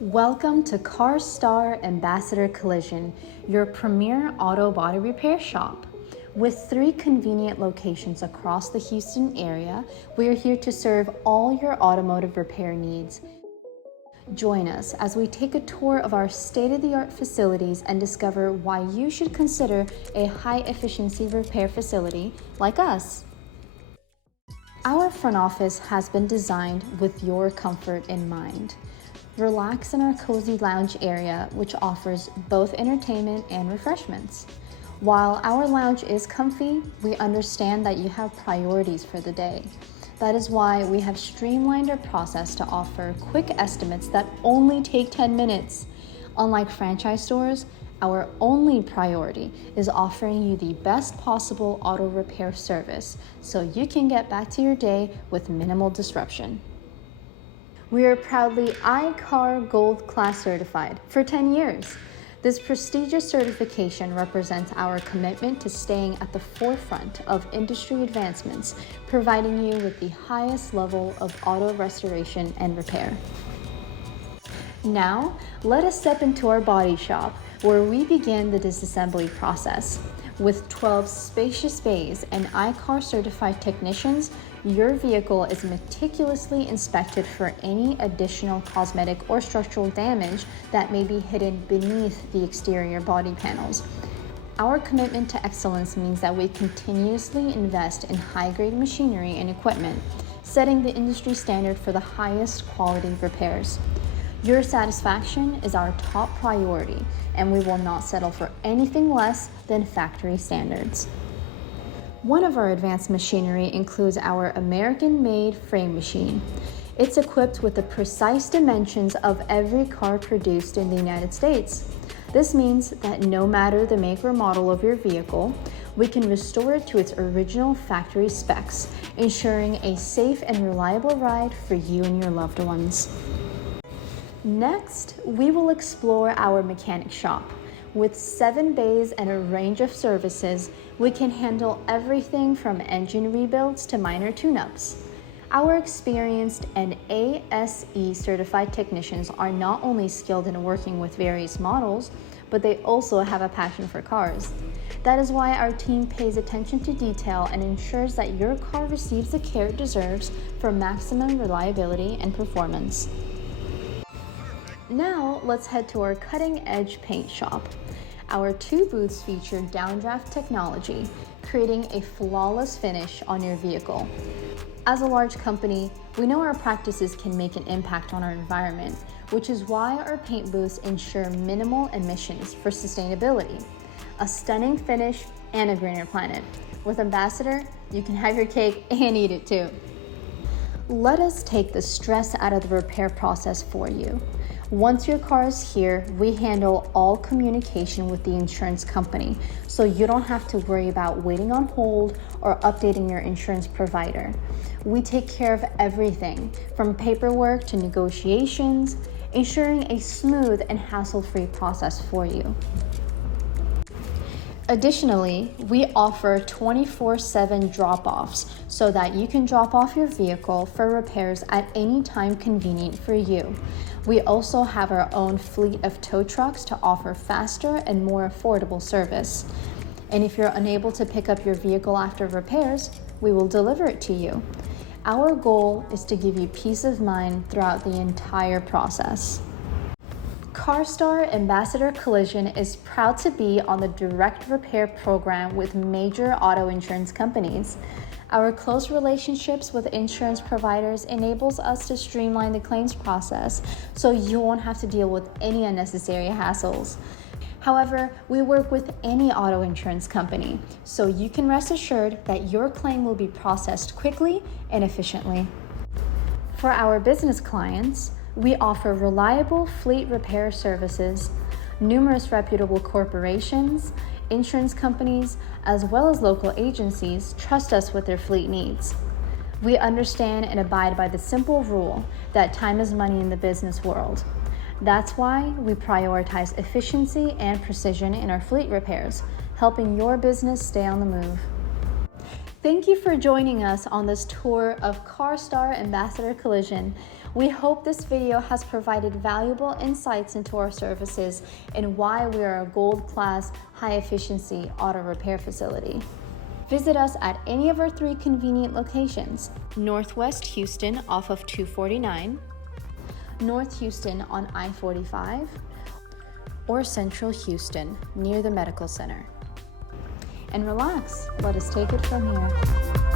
Welcome to CarStar Ambassador Collision, your premier auto body repair shop. With 3 convenient locations across the Houston area, we are here to serve all your automotive repair needs. Join us as we take a tour of our state-of-the-art facilities and discover why you should consider a high-efficiency repair facility like us. Our front office has been designed with your comfort in mind. Relax in our cozy lounge area, which offers both entertainment and refreshments. While our lounge is comfy, we understand that you have priorities for the day. That is why we have streamlined our process to offer quick estimates that only take 10 minutes. Unlike franchise stores, our only priority is offering you the best possible auto repair service so you can get back to your day with minimal disruption. We are proudly iCar Gold Class certified for 10 years. This prestigious certification represents our commitment to staying at the forefront of industry advancements, providing you with the highest level of auto restoration and repair. Now, let us step into our body shop, where we begin the disassembly process. With 12 spacious bays and iCar certified technicians, your vehicle is meticulously inspected for any additional cosmetic or structural damage that may be hidden beneath the exterior body panels. Our commitment to excellence means that we continuously invest in high-grade machinery and equipment, setting the industry standard for the highest quality repairs. Your satisfaction is our top priority, and we will not settle for anything less than factory standards. One of our advanced machinery includes our American-made frame machine. It's equipped with the precise dimensions of every car produced in the United States. This means that no matter the make or model of your vehicle, we can restore it to its original factory specs, ensuring a safe and reliable ride for you and your loved ones. Next, we will explore our mechanic shop. With 7 bays and a range of services, we can handle everything from engine rebuilds to minor tune-ups. Our experienced and ASE certified technicians are not only skilled in working with various models, but they also have a passion for cars. That is why our team pays attention to detail and ensures that your car receives the care it deserves for maximum reliability and performance. Now, let's head to our cutting-edge paint shop. Our 2 booths feature downdraft technology, creating a flawless finish on your vehicle. As a large company, we know our practices can make an impact on our environment, which is why our paint booths ensure minimal emissions for sustainability, a stunning finish, and a greener planet. With Ambassador, you can have your cake and eat it too. Let us take the stress out of the repair process for you. Once your car is here, we handle all communication with the insurance company, so you don't have to worry about waiting on hold or updating your insurance provider. We take care of everything, from paperwork to negotiations, ensuring a smooth and hassle-free process for you. Additionally, we offer 24/7 drop-offs so that you can drop off your vehicle for repairs at any time convenient for you. We also have our own fleet of tow trucks to offer faster and more affordable service. And if you're unable to pick up your vehicle after repairs, we will deliver it to you. Our goal is to give you peace of mind throughout the entire process. CarStar Ambassador Collision is proud to be on the direct repair program with major auto insurance companies. Our close relationships with insurance providers enables us to streamline the claims process so you won't have to deal with any unnecessary hassles. However, we work with any auto insurance company, so you can rest assured that your claim will be processed quickly and efficiently. For our business clients, we offer reliable fleet repair services. Numerous reputable corporations, insurance companies, as well as local agencies trust us with their fleet needs. We understand and abide by the simple rule that time is money in the business world. That's why we prioritize efficiency and precision in our fleet repairs, helping your business stay on the move. Thank you for joining us on this tour of CarStar Ambassador Collision. We hope this video has provided valuable insights into our services and why we are a gold-class, high-efficiency auto repair facility. Visit us at any of our 3 convenient locations: Northwest Houston off of 249, North Houston on I-45, or Central Houston near the Medical Center. And relax, let us take it from here.